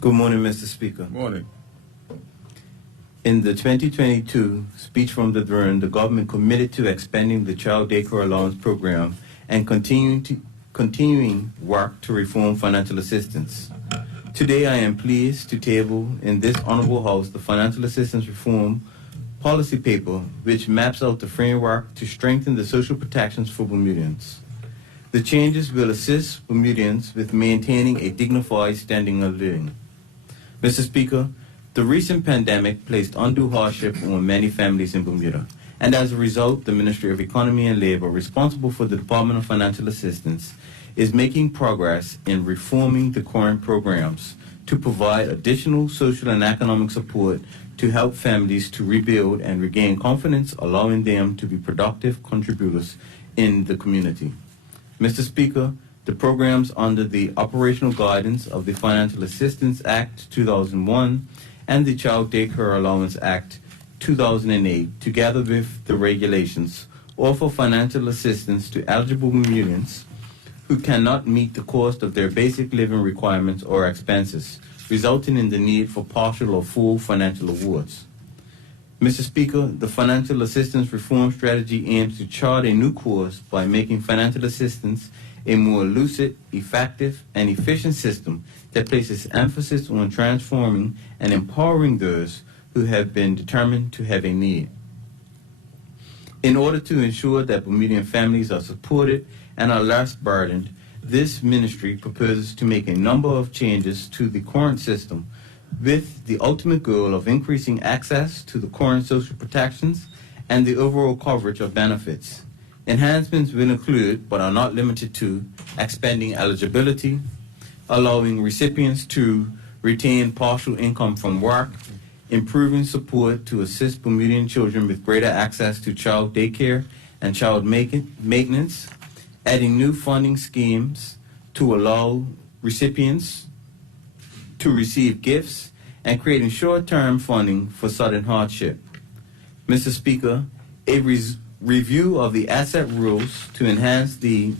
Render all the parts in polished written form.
Good morning, Mr. Speaker. Morning. In the 2022 speech from the throne, the government committed to expanding the child daycare allowance program and continuing work to reform financial assistance. Today, I am pleased to table in this honorable House the financial assistance reform policy paper, which maps out the framework to strengthen the social protections for Bermudians. The changes will assist Bermudians with maintaining a dignified standing of living. Mr. Speaker, the recent pandemic placed undue hardship on many families in Bermuda, and as a result, the Ministry of Economy and Labor, responsible for the Department of Financial Assistance, is making progress in reforming the current programs to provide additional social and economic support to help families to rebuild and regain confidence, allowing them to be productive contributors in the community. Mr. Speaker, the programs under the operational guidance of the Financial Assistance Act 2001 and the Child Daycare Allowance Act 2008, together with the regulations, offer financial assistance to eligible Bermudians who cannot meet the cost of their basic living requirements or expenses, resulting in the need for partial or full financial awards. Mr. Speaker, the financial assistance reform strategy aims to chart a new course by making financial assistance a more lucid, effective, and efficient system that places emphasis on transforming and empowering those who have been determined to have a need. In order to ensure that Bermudian families are supported and are less burdened, this ministry proposes to make a number of changes to the current system with the ultimate goal of increasing access to the current social protections and the overall coverage of benefits. Enhancements will include, but are not limited to, expanding eligibility, allowing recipients to retain partial income from work, improving support to assist Bermudian children with greater access to child daycare and child maintenance, adding new funding schemes to allow recipients to receive gifts, and creating short-term funding for sudden hardship. Mr. Speaker, a review of the asset rules to enhance the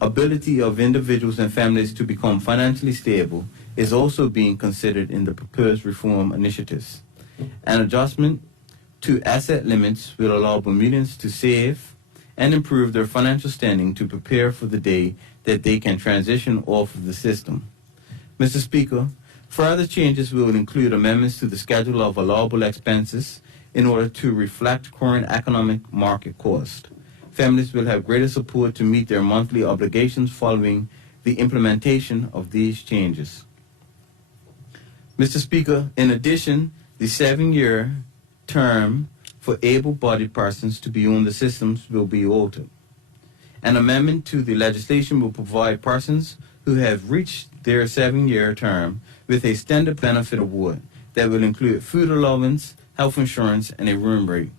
ability of individuals and families to become financially stable is also being considered in the proposed reform initiatives. An adjustment to asset limits will allow Bermudians to save and improve their financial standing to prepare for the day that they can transition off of the system. Mr. Speaker, further changes will include amendments to the schedule of allowable expenses in order to reflect current economic market cost. Families will have greater support to meet their monthly obligations following the implementation of these changes. Mr. Speaker, in addition, the 7-year term for able-bodied persons to be on the systems will be altered. An amendment to the legislation will provide persons who have reached their 7-year term with a standard benefit award that will include food allowance, health insurance, and a room rate.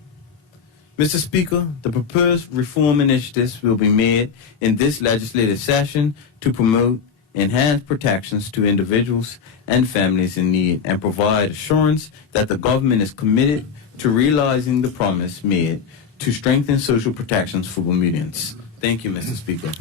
Mr. Speaker, the proposed reform initiatives will be made in this legislative session to promote enhanced protections to individuals and families in need and provide assurance that the government is committed to realizing the promise made to strengthen social protections for Bermudians. Thank you, Mr. Speaker.